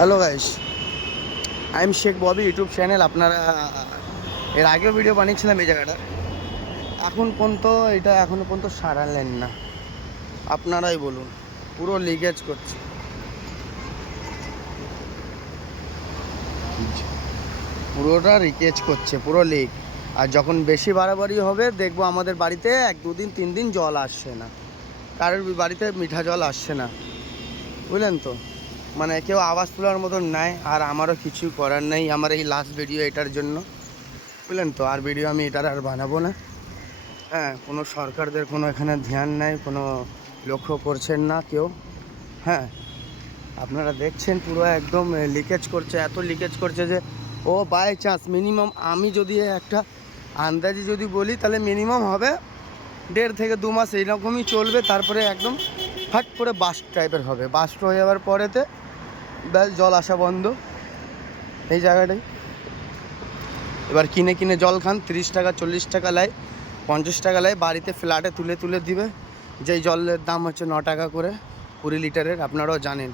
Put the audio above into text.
Hello guys, I am Sheikh Bobby YouTube channel. আপনারা এর আগেও ভিডিও বানিয়েছিলাম এই জায়গাটা। এখনও পর্যন্ত সারালেন না, আপনারাই বলুন। পুরো লিকেজ করছে, পুরোটা লিকেজ করছে, পুরো লিক। আর যখন বেশি বাড়াবাড়ি হবে দেখবো আমাদের বাড়িতে 1-2 দিন 3 দিন জল আসছে না, কারোর বাড়িতে মিঠা জল আসছে না, বুঝলেন তো। মানে কেউ আওয়াজ তোলার মতন নাই। আর আমারও কিছু করার নেই, আমার এই লাস্ট ভিডিও এটার জন্য, বুঝলেন তো। আর ভিডিও আমি এটার আর বানাবো না। হ্যাঁ, কোনো সরকারদের কোনো এখানে ধ্যান নেই, কোনো লক্ষ্য করছেন না কেউ। হ্যাঁ, আপনারা দেখছেন পুরো একদম লিকেজ করছে, এত লিকেজ করছে যে ও বাই চান্স মিনিমাম আমি যদি একটা আন্দাজি যদি বলি তাহলে মিনিমাম হবে 1.5 থেকে 2 মাস এইরকমই চলবে। তারপরে একদম ফাট করে বাস্ট টাইপের হবে, বাস্ট হয়ে যাওয়ার পরেতে ব্যাস জল আসা বন্ধ এই জায়গাটাই। এবার কিনে কিনে জল খান, 30 টাকা 40 টাকা লাই, 50 টাকা লাই, বাড়িতে ফ্ল্যাটে তুলে তুলে দিবে। যেই জলের দাম হচ্ছে 9 টাকা করে 20 লিটারের, আপনারাও জানেন।